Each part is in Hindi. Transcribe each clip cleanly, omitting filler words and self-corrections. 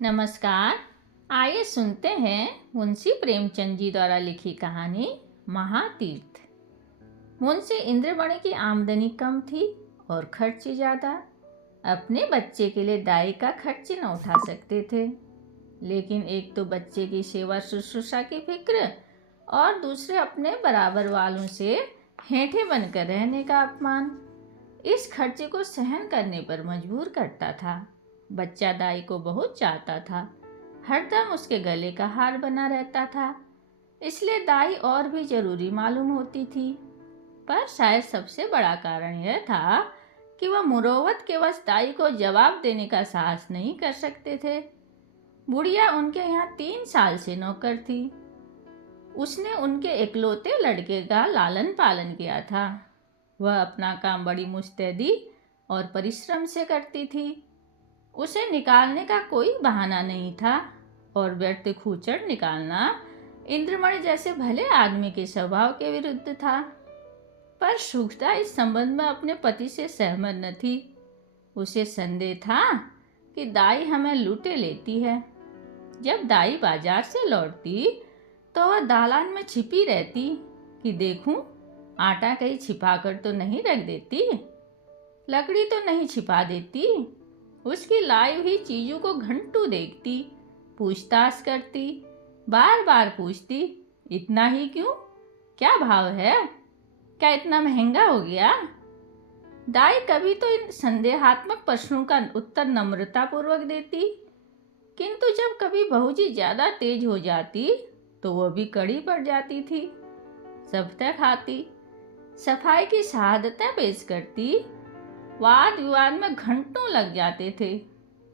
नमस्कार। आइए सुनते हैं मुंशी प्रेमचंद जी द्वारा लिखी कहानी महातीर्थ। मुंशी इंद्रमणि की आमदनी कम थी और खर्च ज़्यादा। अपने बच्चे के लिए दाई का खर्च न उठा सकते थे, लेकिन एक तो बच्चे की सेवा शुश्रूषा की फिक्र और दूसरे अपने बराबर वालों से हेठे बनकर रहने का अपमान इस खर्चे को सहन करने पर मजबूर करता था। बच्चा दाई को बहुत चाहता था, हरदम उसके गले का हार बना रहता था, इसलिए दाई और भी जरूरी मालूम होती थी। पर शायद सबसे बड़ा कारण यह था कि वह मुरोवत के वश दाई को जवाब देने का साहस नहीं कर सकते थे। बुढ़िया उनके यहाँ 3 साल से नौकर थी। उसने उनके इकलौते लड़के का लालन पालन किया था। वह अपना काम बड़ी मुस्तैदी और परिश्रम से करती थी। उसे निकालने का कोई बहाना नहीं था और व्यर्थ खूचड़ निकालना इंद्रमणि जैसे भले आदमी के स्वभाव के विरुद्ध था। पर सुखदा इस संबंध में अपने पति से सहमत न थी। उसे संदेह था कि दाई हमें लूटे लेती है। जब दाई बाजार से लौटती तो वह दालान में छिपी रहती कि देखूं आटा कहीं छिपा कर तो नहीं रख देती, लकड़ी तो नहीं छिपा देती। उसकी लाई हुई चीजों को घंटों देखती, पूछताछ करती, बार बार पूछती, इतना ही क्यों, क्या भाव है, क्या इतना महंगा हो गया। दाई कभी तो इन संदेहात्मक प्रश्नों का उत्तर नम्रता पूर्वक देती, किंतु जब कभी बहू जी ज्यादा तेज हो जाती तो वह भी कड़ी पड़ जाती थी। सब तक खाती, सफाई की शहादतें पेश करती, वाद विवाद में घंटों लग जाते थे।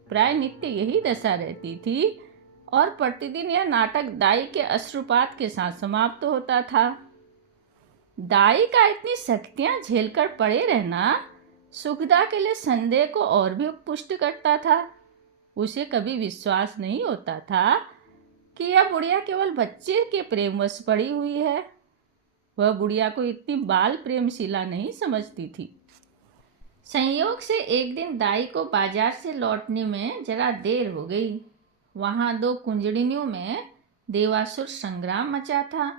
प्राय नित्य यही दशा रहती थी और प्रतिदिन यह नाटक दाई के अश्रुपात के साथ समाप्त होता था। दाई का इतनी सख्तियां झेलकर पड़े रहना सुखदा के लिए संदेह को और भी पुष्ट करता था। उसे कभी विश्वास नहीं होता था कि यह बुढ़िया केवल बच्चे के प्रेमवश पड़ी हुई है। वह बुढ़िया को इतनी बाल प्रेमशीला नहीं समझती थी। संयोग से एक दिन दाई को बाजार से लौटने में जरा देर हो गई। वहां 2 कुंजड़िनियों में देवासुर संग्राम मचा था।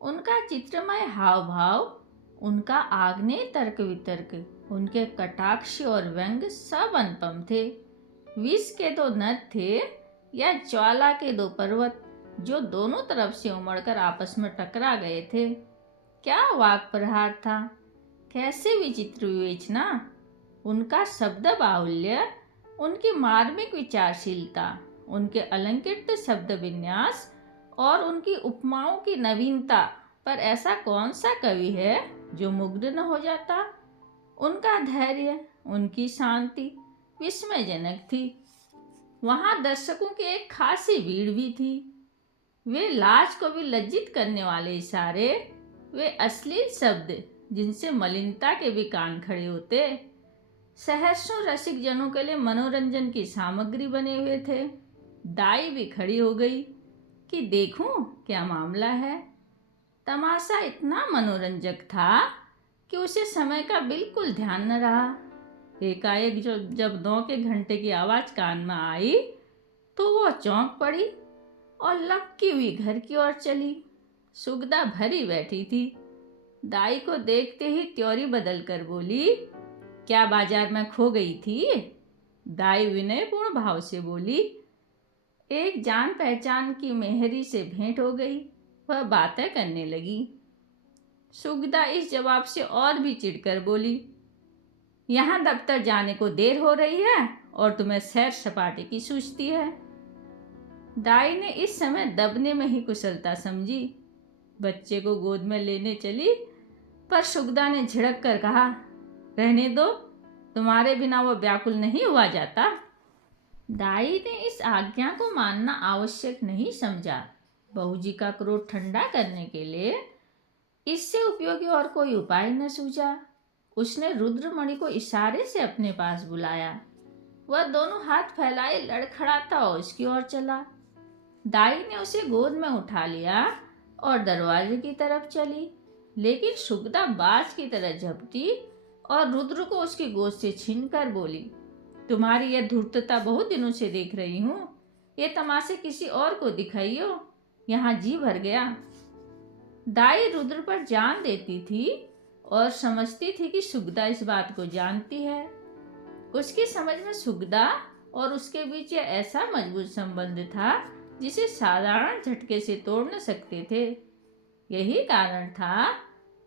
उनका चित्रमय हाव भाव, उनका आग्नेय तर्क वितर्क, उनके कटाक्ष और व्यंग सब अनुपम थे। विष के 2 नद थे या ज्वाला के 2 पर्वत जो दोनों तरफ से उमड़कर आपस में टकरा गए थे। क्या वाक प्रहार था, कैसे विचित्र विवेचना, उनका शब्द बाहुल्य, उनकी मार्मिक विचारशीलता, उनके अलंकृत शब्द विन्यास और उनकी उपमाओं की नवीनता पर ऐसा कौन सा कवि है जो मुग्ध न हो जाता। उनका धैर्य, उनकी शांति विस्मयजनक थी। वहां दर्शकों की एक खासी भीड़ भी थी। वे लाज को भी लज्जित करने वाले इशारे, वे अश्लील शब्द जिनसे मलिनता के भी कान खड़े होते, सहस्रों रसिक जनों के लिए मनोरंजन की सामग्री बने हुए थे। दाई भी खड़ी हो गई कि देखूं क्या मामला है। तमाशा इतना मनोरंजक था कि उसे समय का बिल्कुल ध्यान न रहा। एकाएक जब 9 के घंटे की आवाज कान में आई तो वह चौंक पड़ी और लपकी हुई घर की ओर चली। सुगदा भरी बैठी थी। दाई को देखते ही त्योरी बदल कर बोली, क्या बाजार में खो गई थी। दाई विनयपूर्ण भाव से बोली, एक जान पहचान की मेहरी से भेंट हो गई। वह बातें करने लगी। सुगदा इस जवाब से और भी चिढ़कर बोली, यहाँ दफ्तर जाने को देर हो रही है और तुम्हें सैर सपाटे की सूझती है। दाई ने इस समय दबने में ही कुशलता समझी। बच्चे को गोद में लेने चली, पर सुगदा ने झिड़क कर कहा, रहने दो, तुम्हारे बिना वो व्याकुल नहीं हुआ जाता। दाई ने इस आज्ञा को मानना आवश्यक नहीं समझा। बहूजी का क्रोध ठंडा करने के लिए इससे उपयोगी और कोई उपाय न सूझा। उसने रुद्रमणि को इशारे से अपने पास बुलाया। वह दोनों हाथ फैलाए लड़खड़ाता और उसकी ओर चला। दाई ने उसे गोद में उठा लिया और दरवाजे की तरफ चली, लेकिन सुगदा बाज की तरह झपटी और रुद्र को उसकी गोद से छीनकर बोली, तुम्हारी यह धूर्तता बहुत दिनों से देख रही हूँ। ये तमाशे किसी और को दिखाइयो, यहाँ जी भर गया। दाई रुद्र पर जान देती थी और समझती थी कि सुगदा इस बात को जानती है। उसकी समझ में सुगदा और उसके बीच यह ऐसा मजबूत संबंध था जिसे साधारण झटके से तोड़ न सकते थे। यही कारण था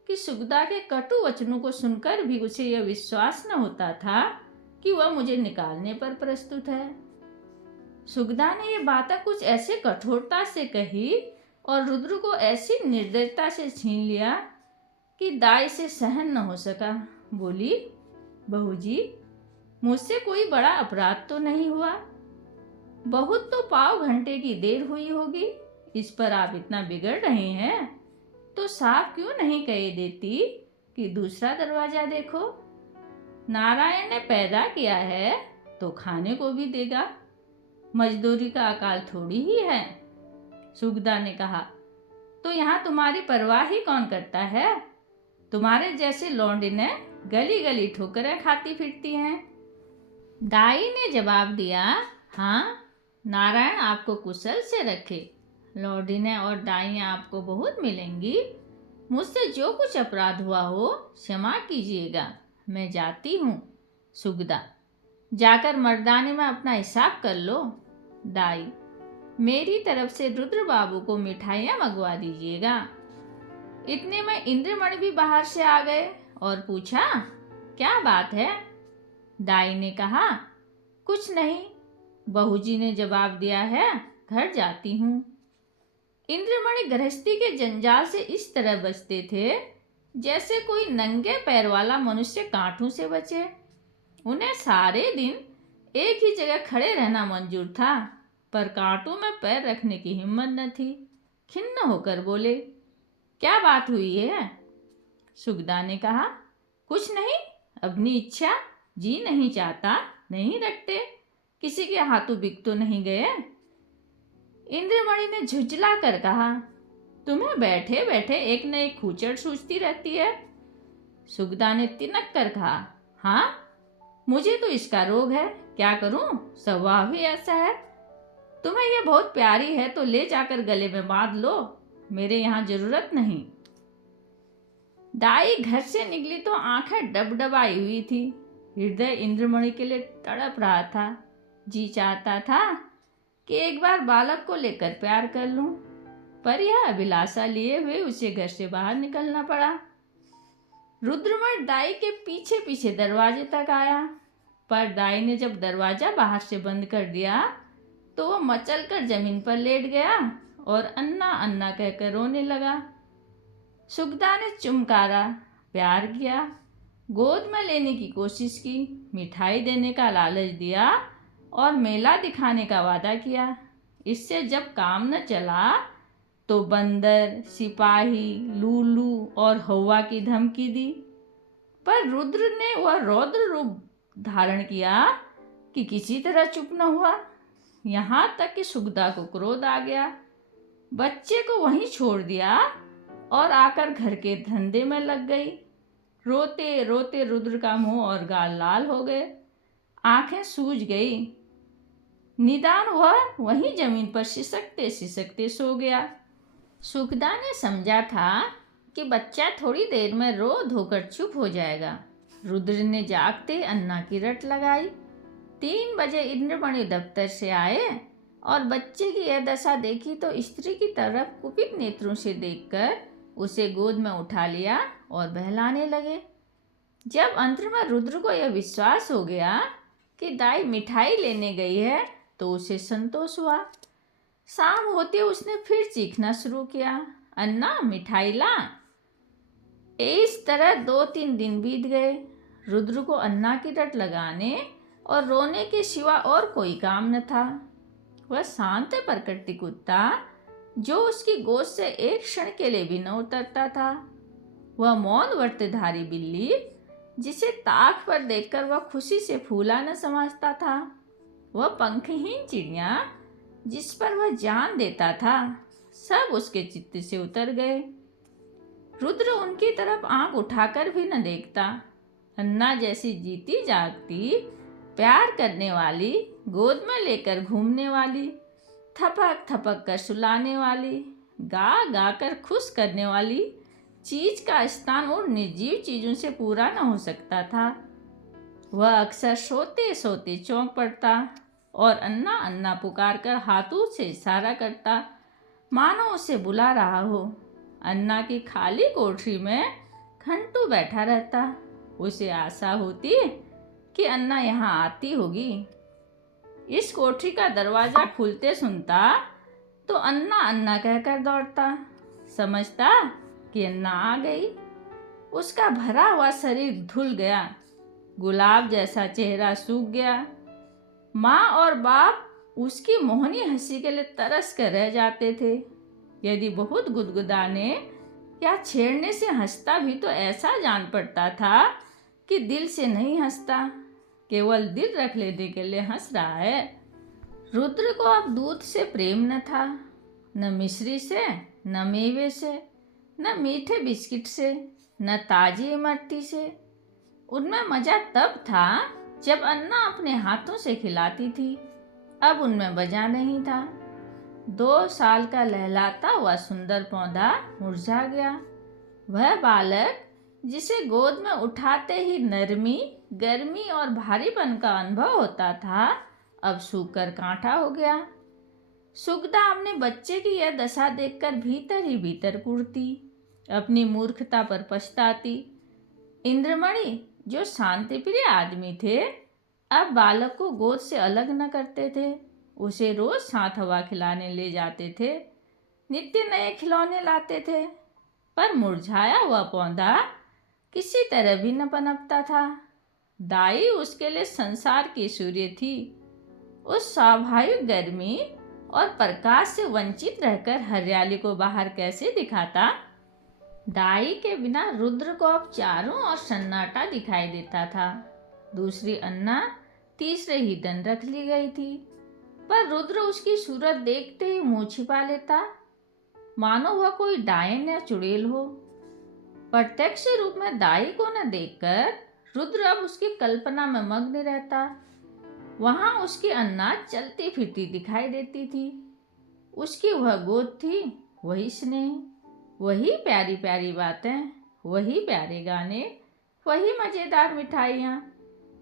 कि सुगदा के कटु वचनों को सुनकर भी उसे यह विश्वास न होता था कि वह मुझे निकालने पर प्रस्तुत है। सुगदा ने ये बातें कुछ ऐसे कठोरता से कही और रुद्र को ऐसी निर्दयता से छीन लिया कि दाई से सहन न हो सका। बोली, बहू जी, मुझसे कोई बड़ा अपराध तो नहीं हुआ, बहुत तो पाव घंटे की देर हुई होगी, इस पर आप इतना बिगड़ रहे हैं तो साफ क्यों नहीं कह देती कि दूसरा दरवाजा देखो। नारायण ने पैदा किया है तो खाने को भी देगा, मजदूरी का अकाल थोड़ी ही है। सुगदा ने कहा, तो यहाँ तुम्हारी परवाह ही कौन करता है? तुम्हारे जैसे लौंडिने गली गली ठोकरें खाती फिरती हैं। दाई ने जवाब दिया, हाँ, नारायण आपको कुशल से रखे। लौंडिने और दाइयाँ आपको बहुत मिलेंगी। मुझसे जो कुछ अपराध हुआ हो क्षमा कीजिएगा, मैं जाती हूँ। सुगदा, जाकर मर्दाने में अपना हिसाब कर लो। दाई, मेरी तरफ से रुद्र बाबू को मिठाइयाँ मंगवा दीजिएगा। इतने में इंद्रमणि भी बाहर से आ गए और पूछा, क्या बात है? दाई ने कहा, कुछ नहीं, बहू जी ने जवाब दिया है, घर जाती हूँ। इंद्रमणि गृहस्थी के जंजाल से इस तरह बचते थे जैसे कोई नंगे पैर वाला मनुष्य कांटों से बचे। उन्हें सारे दिन एक ही जगह खड़े रहना मंजूर था, पर कांटों में पैर रखने की हिम्मत न थी। खिन्न होकर बोले, क्या बात हुई है? सुगदा ने कहा, कुछ नहीं, अपनी इच्छा, जी नहीं चाहता नहीं रखते, किसी के हाथों बिक तो नहीं गए। इंद्रमणि ने झुंझला कर कहा, तुम्हें बैठे बैठे एक न एक खूचड़ सूझती रहती है। सुगदा ने तिनक कर कहा, हाँ, मुझे तो इसका रोग है, क्या करूं, स्वभाव ही ऐसा है। तुम्हें यह बहुत प्यारी है तो ले जाकर गले में बांध लो, मेरे यहाँ जरूरत नहीं। दाई घर से निकली तो आंखें डबडबाई हुई थी। हृदय इंद्रमणि के लिए तड़प रहा था। जी चाहता था कि एक बार बालक को लेकर प्यार कर लूं, पर यह अभिलाषा लिए हुए उसे घर से बाहर निकलना पड़ा। रुद्रमण दाई के पीछे पीछे दरवाजे तक आया, पर दाई ने जब दरवाजा बाहर से बंद कर दिया तो वह मचलकर जमीन पर लेट गया और अन्ना अन्ना कहकर रोने लगा। सुगदा ने चुमकारा, प्यार किया, गोद में लेने की कोशिश की, मिठाई देने का लालच दिया और मेला दिखाने का वादा किया। इससे जब काम न चला तो बंदर, सिपाही, लूलू और हवा की धमकी दी, पर रुद्र ने वह रौद्र रूप धारण किया कि किसी तरह चुप न हुआ। यहाँ तक कि सुगदा को क्रोध आ गया, बच्चे को वहीं छोड़ दिया और आकर घर के धंधे में लग गई। रोते रोते रुद्र का मुंह और गाल लाल हो गए, आंखें सूज गई। निदान वह वहीं जमीन पर सिसकते सिसकते सो गया। सुगदा ने समझा था कि बच्चा थोड़ी देर में रो धोकर चुप हो जाएगा। रुद्र ने जागते अन्ना की रट लगाई। 3 बजे इंद्रमणि दफ्तर से आए और बच्चे की यह दशा देखी तो स्त्री की तरफ कुपित नेत्रों से देखकर उसे गोद में उठा लिया और बहलाने लगे। जब अंत में रुद्र को यह विश्वास हो गया कि दाई मिठाई लेने गई है तो उसे संतोष हुआ। शाम होते उसने फिर चीखना शुरू किया, अन्ना मिठाई ला। इस तरह 2-3 दिन बीत गए। रुद्र को अन्ना की रट लगाने और रोने के सिवा और कोई काम न था। वह शांत प्रकृति कुत्ता जो उसकी गोद से एक क्षण के लिए भी न उतरता था, वह मौन व्रतधारी बिल्ली जिसे ताक पर देखकर वह खुशी से फूला न समझता था, वह पंखहीन चिड़िया जिस पर वह जान देता था, सब उसके चित्त से उतर गए। रुद्र उनकी तरफ आंख उठाकर भी न देखता। अन्ना जैसी जीती जागती, प्यार करने वाली, गोद में लेकर घूमने वाली, थपक थपक कर सुलाने वाली, गा गा कर खुश करने वाली चीज का स्थान और निर्जीव चीजों से पूरा न हो सकता था। वह अक्सर सोते सोते चौंक पड़ता और अन्ना अन्ना पुकार कर हाथों से इशारा करता, मानो उसे बुला रहा हो। अन्ना की खाली कोठरी में घंटों बैठा रहता। उसे आशा होती कि अन्ना यहाँ आती होगी। इस कोठरी का दरवाजा खुलते सुनता तो अन्ना अन्ना कहकर दौड़ता, समझता कि अन्ना आ गई। उसका भरा हुआ शरीर धुल गया, गुलाब जैसा चेहरा सूख गया। माँ और बाप उसकी मोहनी हंसी के लिए तरस कर रह जाते थे। यदि बहुत गुदगुदाने या छेड़ने से हंसता भी तो ऐसा जान पड़ता था कि दिल से नहीं हंसता, केवल दिल रख लेने के लिए हंस रहा है। रुद्र को अब दूध से प्रेम न था, न मिश्री से, न मेवे से, न मीठे बिस्किट से, न ताजी इमरती से। उनमें मजा तब था जब अन्ना अपने हाथों से खिलाती थी। अब उनमें मजा नहीं था। 2 साल का लहलाता हुआ सुंदर पौधा मुरझा गया। वह बालक जिसे गोद में उठाते ही नरमी, गर्मी और भारीपन का अनुभव होता था, अब सूखकर कांटा हो गया। सुगदा अपने बच्चे की यह दशा देखकर भीतर ही भीतर कुढ़ती, अपनी मूर्खता पर पछताती। इंद्रमणि, जो शांतिप्रिय आदमी थे, अब बालक को गोद से अलग न करते थे। उसे रोज साथ हवा खिलाने ले जाते थे, नित्य नए खिलौने लाते थे, पर मुरझाया हुआ पौधा किसी तरह भी न पनपता था। दाई उसके लिए संसार की सूर्य थी। उस स्वाभाविक गर्मी और प्रकाश से वंचित रहकर हरियाली को बाहर कैसे दिखाता। दाई के बिना रुद्र को अब चारों ओर सन्नाटा दिखाई देता था। दूसरी अन्ना तीसरे ही दिन रख ली गई थी, पर रुद्र उसकी सूरत देखते ही मुंह छिपा लेता, मानो वह कोई डायन या चुड़ैल हो। प्रत्यक्ष रूप में दाई को न देखकर रुद्र अब उसकी कल्पना में मग्न रहता। वहां उसकी अन्ना चलती फिरती दिखाई देती थी। उसकी वह गोद थी, वही स्नेह, वही प्यारी प्यारी बातें, वही प्यारे गाने, वही मजेदार मिठाइयाँ,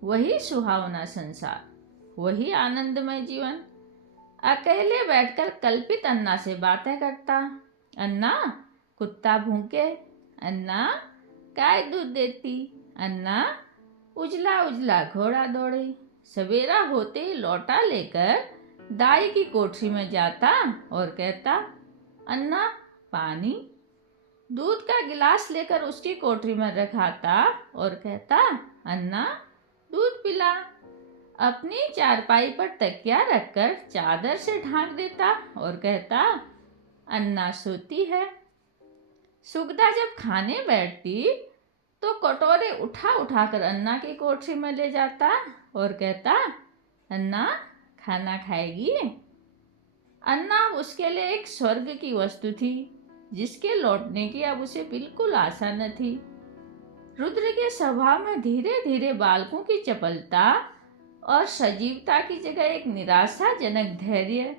वही सुहावना संसार, वही आनंदमय जीवन। अकेले बैठकर कल्पित अन्ना से बातें करता। अन्ना, कुत्ता भूखे, अन्ना गाय दूध देती, अन्ना उजला उजला घोड़ा दौड़े। सवेरा होते ही लौटा लेकर दाई की कोठरी में जाता और कहता, अन्ना पानी। दूध का गिलास लेकर उसकी कोठरी में रखाता और कहता, अन्ना दूध पिला। अपनी चारपाई पर तकिया रखकर चादर से ढांक देता और कहता, अन्ना सोती है। सुगदा जब खाने बैठती तो कटोरे उठा उठा कर अन्ना की कोठरी में ले जाता और कहता, अन्ना खाना खाएगी। अन्ना उसके लिए एक स्वर्ग की वस्तु थी, जिसके लौटने की अब उसे बिल्कुल आशा न थी। रुद्र के स्वभाव में धीरे धीरे बालकों की चपलता और सजीवता की जगह एक निराशाजनक धैर्य,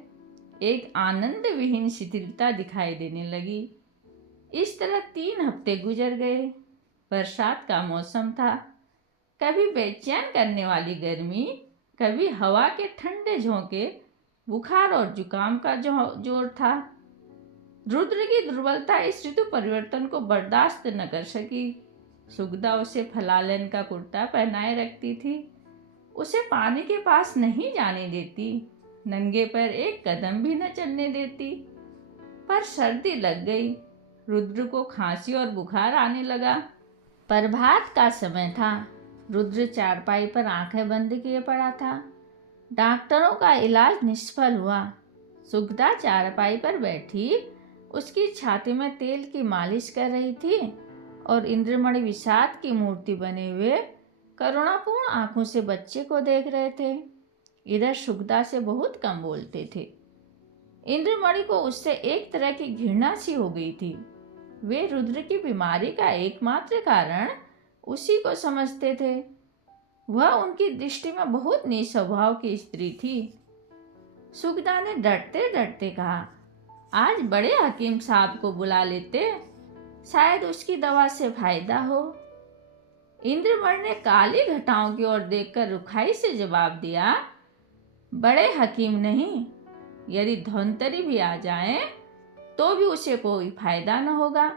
एक आनंद विहीन शिथिलता दिखाई देने लगी। इस तरह 3 हफ्ते गुजर गए। बरसात का मौसम था। कभी बेचैन करने वाली गर्मी, कभी हवा के ठंडे झोंके, बुखार और जुकाम का जोर था। रुद्र की दुर्बलता इस ऋतु परिवर्तन को बर्दाश्त न कर सकी। सुगदा उसे फलालेन का कुर्ता पहनाए रखती थी, उसे पानी के पास नहीं जाने देती, नंगे पैर एक कदम भी न चलने देती। पर सर्दी लग गई, रुद्र को खांसी और बुखार आने लगा। प्रभात का समय था। रुद्र चारपाई पर आंखें बंद किए पड़ा था। डॉक्टरों का इलाज निष्फल हुआ। सुगदा चारपाई पर बैठी उसकी छाती में तेल की मालिश कर रही थी और इंद्रमणि विषाद की मूर्ति बने हुए करुणापूर्ण आंखों से बच्चे को देख रहे थे। इधर सुगदा से बहुत कम बोलते थे। इंद्रमणि को उससे एक तरह की घृणा सी हो गई थी। वे रुद्र की बीमारी का एकमात्र कारण उसी को समझते थे। वह उनकी दृष्टि में बहुत नीच स्वभाव की स्त्री थी। सुगदा ने डरते डरते कहा, आज बड़े हकीम साहब को बुला लेते, शायद उसकी दवा से फायदा हो। इंद्रमणि ने काली घटाओं की ओर देखकर रुखाई से जवाब दिया, बड़े हकीम नहीं, यदि धन्वंतरी भी आ जाए तो भी उसे कोई फायदा न होगा।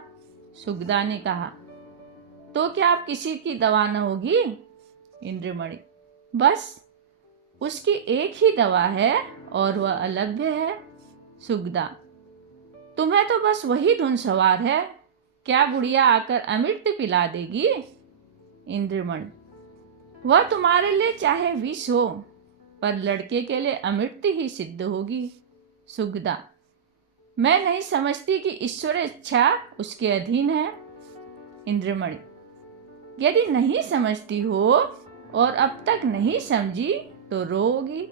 सुगदा ने कहा, तो क्या आप किसी की दवा न होगी? इंद्रमणि, बस उसकी एक ही दवा है और वह अलभ्य है। सुगदा, तुम्हें तो बस वही धुन सवार है, क्या बुढ़िया आकर अमृत पिला देगी? इंद्रमणि, वह तुम्हारे लिए चाहे विष हो, पर लड़के के लिए अमृत ही सिद्ध होगी। सुगदा, मैं नहीं समझती कि ईश्वर इच्छा उसके अधीन है। इंद्रमणि, यदि नहीं समझती हो और अब तक नहीं समझी तो रोगी,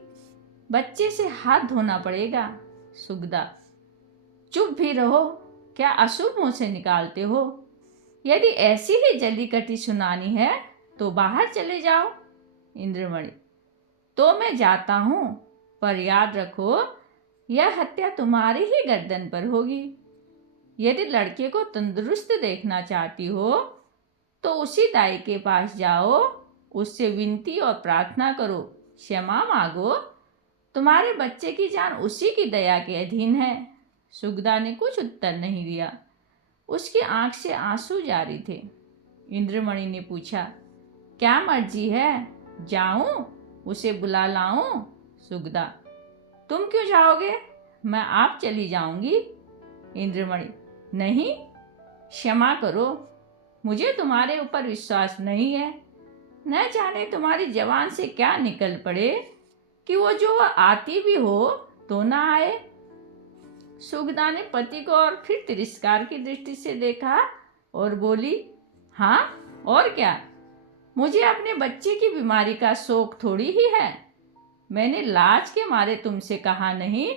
बच्चे से हाथ धोना पड़ेगा। सुगदा, चुप भी रहो, क्या अशुभ मुंह से निकालते हो? यदि ऐसी ही जली कटी सुनानी है तो बाहर चले जाओ। इंद्रमणि, तो मैं जाता हूँ, पर याद रखो यह हत्या तुम्हारी ही गर्दन पर होगी। यदि लड़के को तंदुरुस्त देखना चाहती हो तो उसी दाई के पास जाओ, उससे विनती और प्रार्थना करो, क्षमा मांगो, तुम्हारे बच्चे की जान उसी की दया के अधीन है। सुगदा ने कुछ उत्तर नहीं दिया, उसकी आंख से आंसू जारी थे। इंद्रमणि ने पूछा, क्या मर्जी है, जाऊं, उसे बुला लाऊं? सुगदा, तुम क्यों जाओगे, मैं आप चली जाऊंगी। इंद्रमणि, नहीं, क्षमा करो, मुझे तुम्हारे ऊपर विश्वास नहीं है। न जाने तुम्हारी जवान से क्या निकल पड़े कि वो जो आती भी हो तो ना आए। सुगदा ने पति को और फिर तिरस्कार की दृष्टि से देखा और बोली, हाँ और क्या, मुझे अपने बच्चे की बीमारी का शोक थोड़ी ही है। मैंने लाज के मारे तुमसे कहा नहीं,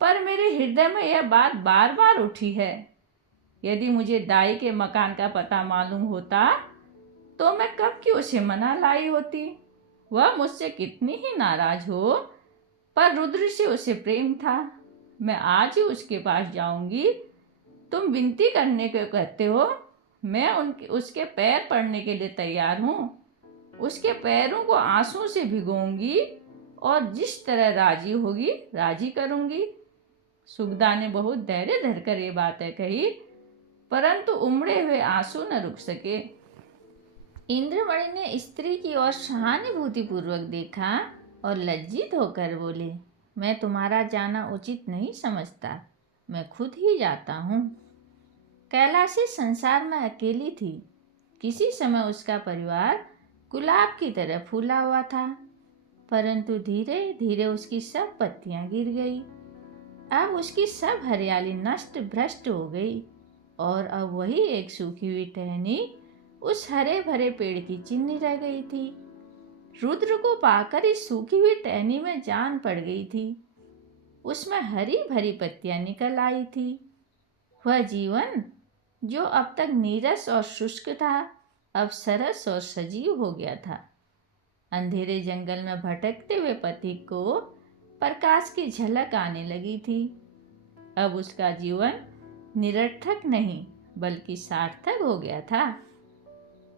पर मेरे हृदय में यह बात बार बार उठी है। यदि मुझे दाई के मकान का पता मालूम होता तो मैं कब की उसे मना लाई होती। वह मुझसे कितनी ही नाराज हो, पर रुद्र से उसे प्रेम था। मैं आज ही उसके पास जाऊंगी। तुम विनती करने को कहते हो, मैं उसके पैर पड़ने के लिए तैयार हूँ। उसके पैरों को आंसू से भिगोऊंगी और जिस तरह राजी होगी राजी करूंगी। सुगदा ने बहुत धैर्य धरकर ये बातें कही, परंतु उमड़े हुए आंसू न रुक सके। इंद्रमणि ने स्त्री की ओर सहानुभूतिपूर्वक देखा और लज्जित होकर बोले, मैं तुम्हारा जाना उचित नहीं समझता, मैं खुद ही जाता हूँ। कैलाशी संसार में अकेली थी। किसी समय उसका परिवार गुलाब की तरह फूला हुआ था, परंतु धीरे धीरे उसकी सब पत्तियां गिर गई। अब उसकी सब हरियाली नष्ट भ्रष्ट हो गई और अब वही एक सूखी हुई टहनी उस हरे भरे पेड़ की चिन्ह रह गई थी। रुद्र को पाकर इस सूखी हुई टहनी में जान पड़ गई थी। उसमें हरी भरी पत्तियां निकल आई थी। वह जीवन जो अब तक नीरस और शुष्क था, अब सरस और सजीव हो गया था। अंधेरे जंगल में भटकते हुए पथि को प्रकाश की झलक आने लगी थी। अब उसका जीवन निरर्थक नहीं बल्कि सार्थक हो गया था।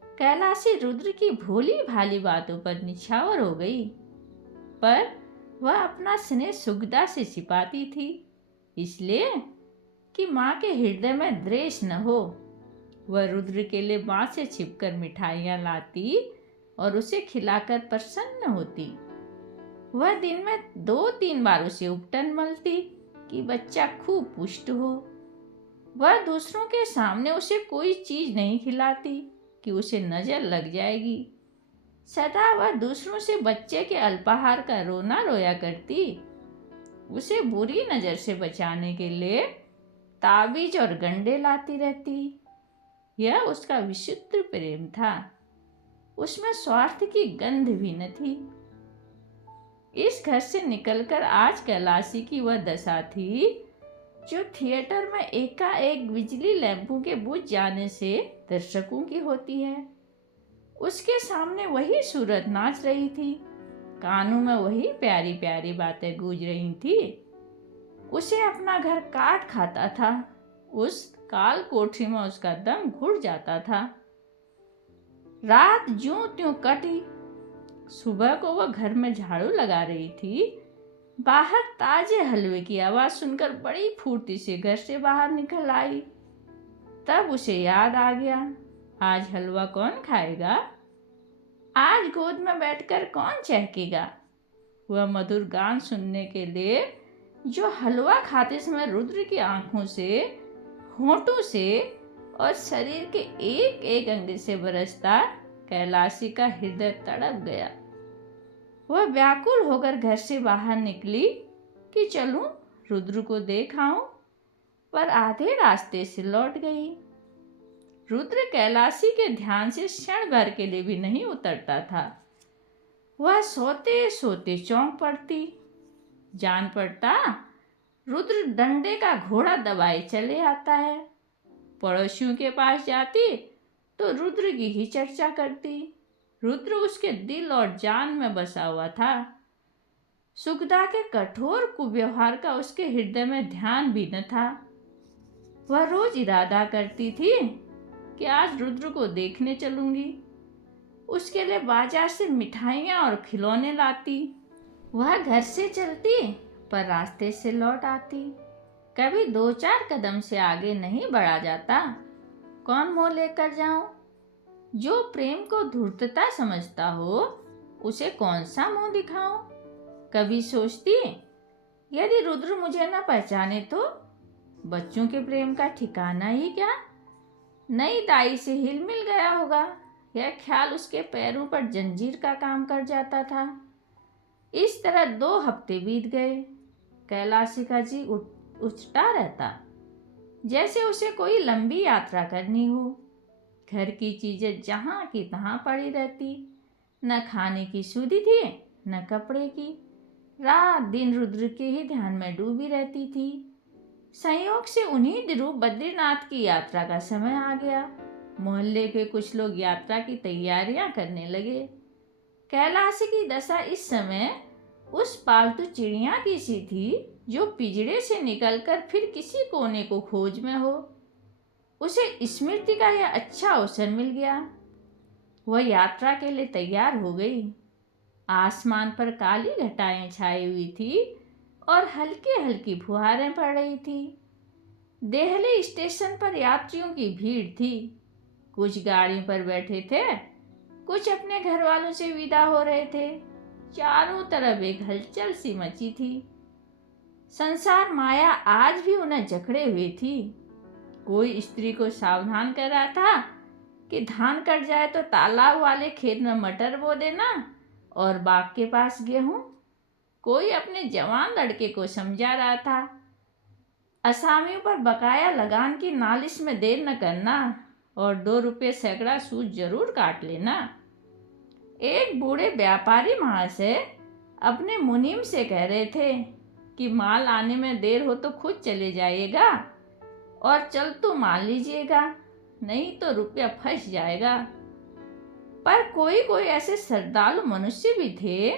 कैलाशी रुद्र की भोली भाली बातों पर निछावर हो गई, पर वह अपना स्नेह सुगदा से छिपाती थी, इसलिए कि माँ के हृदय में द्वेष न हो। वह रुद्र के लिए माँ से छिपकर मिठाइयाँ लाती और उसे खिलाकर प्रसन्न होती। वह दिन में 2-3 बार उसे उपटन मलती कि बच्चा खूब पुष्ट हो। वह दूसरों के सामने उसे कोई चीज नहीं खिलाती कि उसे नजर लग जाएगी। सदा वह दूसरों से बच्चे के अल्पाहार का रोना रोया करती। उसे बुरी नजर से बचाने के लिए ताबीज और गंडे लाती रहती। यह उसका विशुद्ध प्रेम था। उसमें स्वार्थ की गंध भी न थी। इस घर से निकलकर आज कैलाशी की वह दशा थी जो थिएटर में एकाएक बिजली लैंपों के बुझ जाने से दर्शकों की होती है। उसके सामने वही सूरत नाच रही थी। कानों में वही प्यारी प्यारी बातें गूंज रही थी। उसे अपना घर काट खाता था। उस काल कोठरी में उसका दम घुट जाता था। रात ज्यों त्यों कटी। सुबह को वह घर में झाड़ू लगा रही थी। बाहर ताजे हलवे की आवाज सुनकर बड़ी फुर्ती से घर से बाहर निकल आई। तब उसे याद आ गया, आज हलवा कौन खाएगा, आज गोद में बैठकर कौन चहकेगा। वह मधुर गान सुनने के लिए जो हलवा खाते समय रुद्र की आंखों से, होठों से और शरीर के एक एक अंग से बरसता, कैलाशी का हृदय तड़प गया। वह व्याकुल होकर घर से बाहर निकली कि चलूं रुद्र को देख आऊं, पर आधे रास्ते से लौट गई। रुद्र कैलाशी के ध्यान से क्षण भर के लिए भी नहीं उतरता था। वह सोते सोते चौंक पड़ती। जान पड़ता रुद्र डंडे का घोड़ा दबाए चले आता है। पड़ोसियों के पास जाती तो रुद्र की ही चर्चा करती। रुद्र उसके दिल और जान में बसा हुआ था। सुखदा के कठोर कुव्यवहार का उसके हृदय में ध्यान भी न था। वह रोज इरादा करती थी कि आज रुद्र को देखने चलूंगी। उसके लिए बाजार से मिठाइयाँ और खिलौने लाती। वह घर से चलती पर रास्ते से लौट आती। कभी 2-4 कदम से आगे नहीं बढ़ा जाता। कौन मोह लेकर जाऊं? जो प्रेम को धूर्तता समझता हो उसे कौन सा मुंह दिखाऊं? कभी सोचती यदि रुद्र मुझे न पहचाने तो बच्चों के प्रेम का ठिकाना ही क्या। नई दाई से हिल मिल गया होगा। यह ख्याल उसके पैरों पर जंजीर का काम कर जाता था। इस तरह 2 हफ्ते बीत गए। कैलाशी का जी उछटा रहता, जैसे उसे कोई लंबी यात्रा करनी हो। घर की चीजें जहाँ की तहाँ पड़ी रहती। न खाने की सुधि थी न कपड़े की। रात दिन रुद्र के ही ध्यान में डूबी रहती थी। संयोग से उन्हीं दिनों बद्रीनाथ की यात्रा का समय आ गया। मोहल्ले के कुछ लोग यात्रा की तैयारियां करने लगे। कैलाशी की दशा इस समय उस पालतू चिड़िया की सी थी जो पिंजरे से निकलकर फिर किसी कोने को खोज में हो। उसे स्मृति का यह अच्छा अवसर मिल गया। वह यात्रा के लिए तैयार हो गई। आसमान पर काली घटाएं छाई हुई थी और हल्की हल्की फुहारें पड़ रही थी। देहली स्टेशन पर यात्रियों की भीड़ थी। कुछ गाड़ियों पर बैठे थे, कुछ अपने घर वालों से विदा हो रहे थे। चारों तरफ एक हलचल सी मची थी। संसार माया आज भी उन्हें जकड़े हुए थी। कोई स्त्री को सावधान कर रहा था कि धान कट जाए तो तालाब वाले खेत में मटर बो देना और बाग के पास गेहूं। कोई अपने जवान लड़के को समझा रहा था, असामियों पर बकाया लगान की नालिश में देर न करना और 2 रुपये सैकड़ा सूद जरूर काट लेना। एक बूढ़े व्यापारी महाशय अपने मुनीम से कह रहे थे कि माल आने में देर हो तो खुद चले जाइएगा और चल तो मान लीजिएगा, नहीं तो रुपया फंस जाएगा। पर कोई कोई ऐसे श्रद्धालु मनुष्य भी थे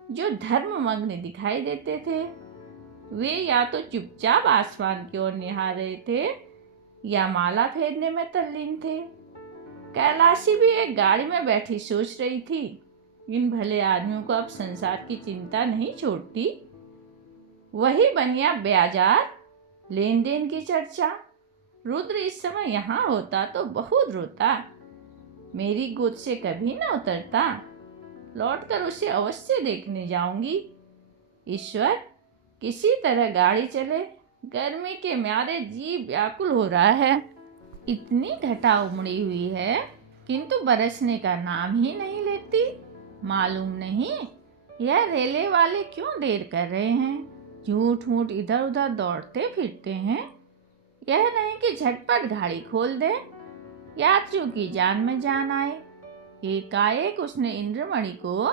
जो धर्ममग्न दिखाई देते थे। वे या तो चुपचाप आसमान की ओर निहार रहे थे या माला फेरने में तल्लीन थे। कैलाशी भी एक गाड़ी में बैठी सोच रही थी, इन भले आदमियों को अब संसार की चिंता नहीं छोड़ती। वही बनिया बाजार, लेन देन की चर्चा। रुद्र इस समय यहाँ होता तो बहुत रोता। मेरी गोद से कभी न उतरता। लौटकर उसे अवश्य देखने जाऊंगी। ईश्वर, किसी तरह गाड़ी चले। गर्मी के मारे जी व्याकुल हो रहा है। इतनी घटा उमड़ी हुई है किंतु बरसने का नाम ही नहीं लेती। मालूम नहीं यह रेले वाले क्यों देर कर रहे हैं। झूठ मूठ इधर उधर दौड़ते फिरते हैं। यह नहीं कि झटपट गाड़ी खोल दे, यात्रियों की जान में जान आए। एकाएक उसने इंद्रमणि को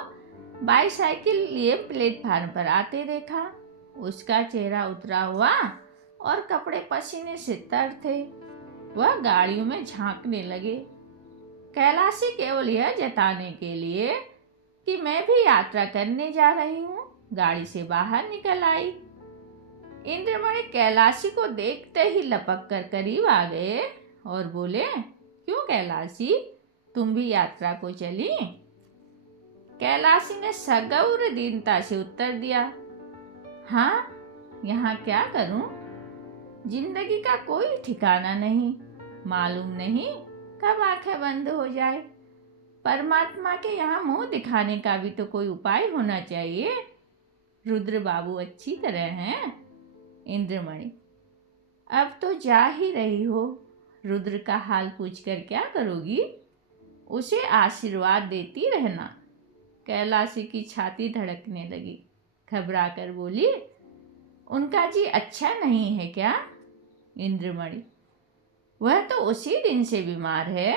बाईसाइकिल लिए प्लेटफार्म पर आते देखा। उसका चेहरा उतरा हुआ और कपड़े पसीने से तर थे। वह गाड़ियों में झांकने लगे। कैलाशी केवल यह जताने के लिए कि मैं भी यात्रा करने जा रही हूँ, गाड़ी से बाहर निकल आई। इंद्रमणि कैलाशी को देखते ही लपक कर करीब आ गए और बोले, क्यों कैलाशी, तुम भी यात्रा को चली? कैलाशी ने सगौर दीनता से उत्तर दिया, हाँ, यहाँ क्या करूं? जिंदगी का कोई ठिकाना नहीं, मालूम नहीं कब आंखें बंद हो जाए। परमात्मा के यहाँ मुंह दिखाने का भी तो कोई उपाय होना चाहिए। रुद्र बाबू अच्छी तरह हैं। इंद्रमणि, अब तो जा ही रही हो, रुद्र का हाल पूछकर क्या करोगी? उसे आशीर्वाद देती रहना। कैलाशी की छाती धड़कने लगी। घबरा कर बोली, उनका जी अच्छा नहीं है क्या? इंद्रमणि, वह तो उसी दिन से बीमार है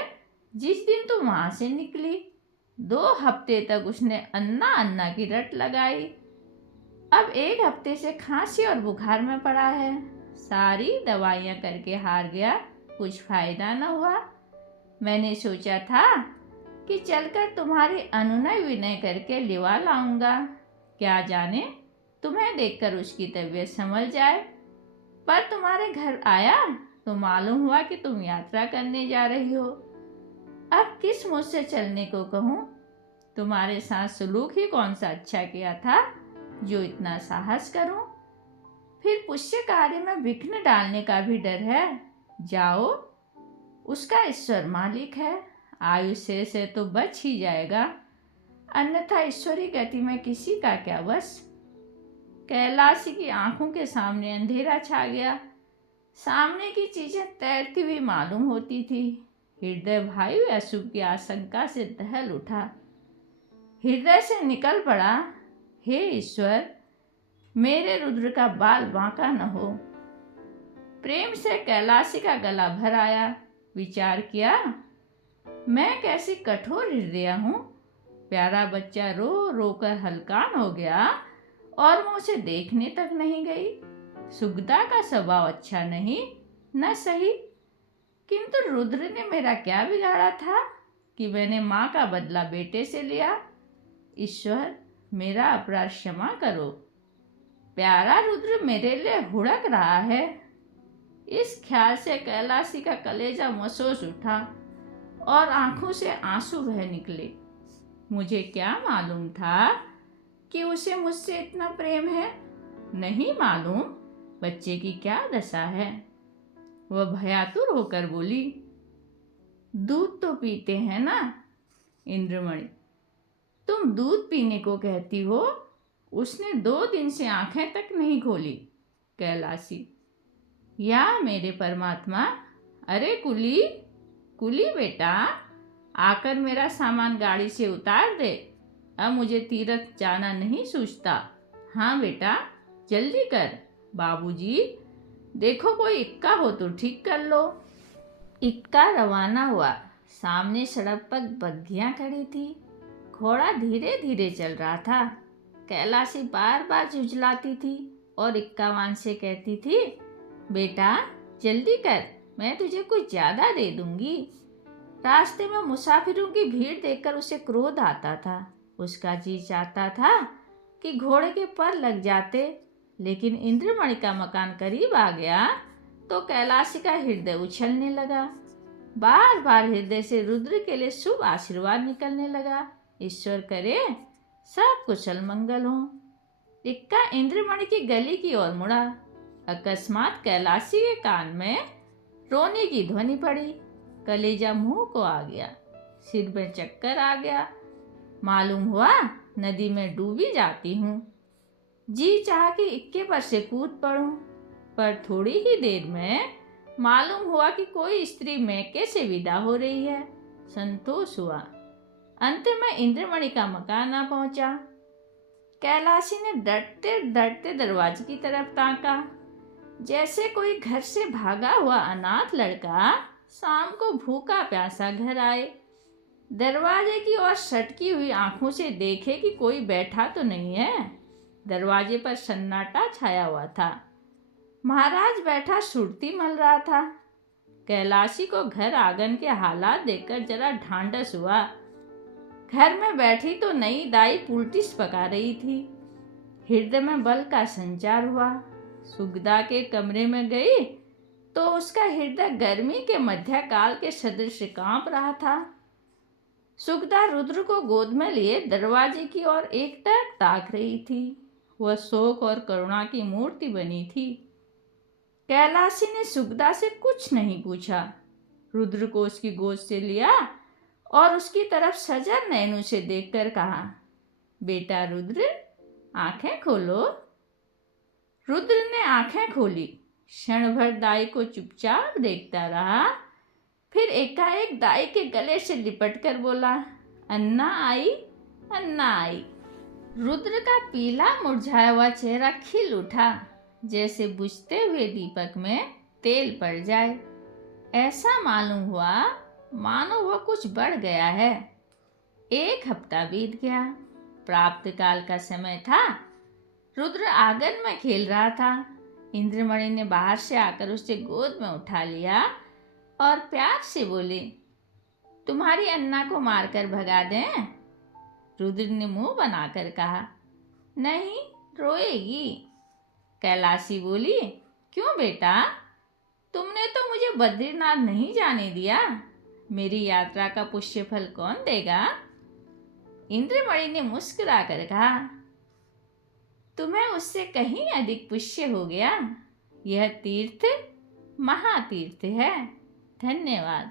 जिस दिन तुम वहां से निकली। 2 हफ्ते तक उसने अन्ना अन्ना की रट लगाई। अब 1 हफ्ते से खांसी और बुखार में पड़ा है। सारी दवाइयाँ करके हार गया, कुछ फायदा न हुआ। मैंने सोचा था कि चलकर तुम्हारी अनुनय विनय करके लिवा लाऊंगा। क्या जाने तुम्हें देखकर उसकी तबीयत संभल जाए। पर तुम्हारे घर आया तो मालूम हुआ कि तुम यात्रा करने जा रही हो। अब किस मुझ से चलने को कहूँ? तुम्हारे साथ सलूक ही कौन सा अच्छा किया था जो इतना साहस करूं? फिर पुष्य कार्य में विघ्न डालने का भी डर है। जाओ, उसका ईश्वर मालिक है, आयुष्य से तो बच ही जाएगा, अन्यथा ईश्वरी गति में किसी का क्या बस। कैलाशी की आंखों के सामने अंधेरा छा गया। सामने की चीजें तैरती हुई मालूम होती थी। हृदय भाई अशुभ की आशंका से दहल उठा। हृदय से निकल पड़ा, हे ईश्वर, मेरे रुद्र का बाल बांका न हो। प्रेम से कैलाशी का गला भर आया। विचार किया, मैं कैसी कठोर हृदय हूँ। प्यारा बच्चा रो रो कर हलकान हो गया और मैं उसे देखने तक नहीं गई। सुगदा का स्वभाव अच्छा नहीं, न सही, किंतु रुद्र ने मेरा क्या बिगाड़ा था कि मैंने माँ का बदला बेटे से लिया। ईश्वर, मेरा अपराध क्षमा करो। प्यारा रुद्र मेरे लिए हुड़क रहा है। इस ख्याल से कैलाशी का कलेजा महसूस उठा और आंखों से आंसू बह निकले। मुझे क्या मालूम था कि उसे मुझसे इतना प्रेम है। नहीं मालूम बच्चे की क्या दशा है। वह भयातुर होकर बोली, दूध तो पीते हैं ना? इंद्रमणि, तुम दूध पीने को कहती हो? उसने 2 दिन से आंखें तक नहीं खोली। कैलाशी, या मेरे परमात्मा, अरे कुली, कुली बेटा, आकर मेरा सामान गाड़ी से उतार दे। अब मुझे तीर्थ जाना नहीं सूझता। हाँ बेटा, जल्दी कर। बाबूजी, देखो कोई इक्का हो तो ठीक कर लो। इक्का रवाना हुआ। सामने सड़क पर बग्घियाँ खड़ी थी। घोड़ा धीरे धीरे चल रहा था। कैलाशी बार बार झुझलाती थी और इक्कावान से कहती थी, बेटा जल्दी कर, मैं तुझे कुछ ज़्यादा दे दूंगी। रास्ते में मुसाफिरों की भीड़ देखकर उसे क्रोध आता था। उसका जी चाहता था कि घोड़े के पर लग जाते, लेकिन इंद्रमणि का मकान करीब आ गया तो कैलाशी का हृदय उछलने लगा। बार बार हृदय से रुद्र के लिए शुभ आशीर्वाद निकलने लगा। ईश्वर करे सब कुशल मंगल हो। इक्का इंद्रमणि की गली की ओर मुड़ा। अकस्मात कैलाशी के कान में रोने की ध्वनि पड़ी। कलेजा मुंह को आ गया, सिर में चक्कर आ गया। मालूम हुआ नदी में डूबी जाती हूँ। जी चाह कि इक्के पर से कूद पड़ूं, पर थोड़ी ही देर में मालूम हुआ कि कोई स्त्री मैके से विदा हो रही है। संतोष हुआ। अंत में इंद्रमणि का मकान आ पहुंचा। कैलाशी ने डरते डरते दरवाजे की तरफ ताका। जैसे कोई घर से भागा हुआ अनाथ लड़का शाम को भूखा प्यासा घर आए। दरवाजे की ओर सटकी हुई आंखों से देखे कि कोई बैठा तो नहीं है। दरवाजे पर सन्नाटा छाया हुआ था। महाराज बैठा सुरती मल रहा था। कैलाशी को घर आंगन के हालात देखकर जरा ढांढस हुआ। घर में बैठी तो नई दाई पुलटिस पका रही थी। हृदय में बल का संचार हुआ। सुगदा के कमरे में गई तो उसका हृदय गर्मी के मध्यकाल के सदृश कांप रहा था। सुगदा रुद्र को गोद में लिए दरवाजे की ओर एकटक ताक रही थी। वह शोक और करुणा की मूर्ति बनी थी। कैलाशी ने सुगदा से कुछ नहीं पूछा। रुद्र को उसकी गोद से लिया और उसकी तरफ सजल नैनों से देखकर कहा, बेटा रुद्र, आंखें खोलो। रुद्र ने आंखें खोली। क्षण भर दाई को चुपचाप देखता रहा। फिर एकाएक दाई के गले से लिपटकर बोला, अन्ना आई, अन्ना आई। रुद्र का पीला मुरझाया हुआ चेहरा खिल उठा, जैसे बुझते हुए दीपक में तेल पड़ जाए। ऐसा मालूम हुआ मानो वह कुछ बढ़ गया है। 1 हफ्ता बीत गया। प्राप्त काल का समय था। रुद्र आंगन में खेल रहा था। इंद्रमणि ने बाहर से आकर उसे गोद में उठा लिया और प्यार से बोले, तुम्हारी अन्ना को मारकर भगा दें? रुद्र ने मुंह बनाकर कहा, नहीं, रोएगी। कैलाशी बोली, क्यों बेटा? तुमने तो मुझे बद्रीनाथ नहीं जाने दिया। मेरी यात्रा का पुण्य फल कौन देगा? इंद्रमणि ने मुस्कुरा कर कहा, तुम्हें उससे कहीं अधिक पुण्य हो गया। यह तीर्थ महातीर्थ है। धन्यवाद।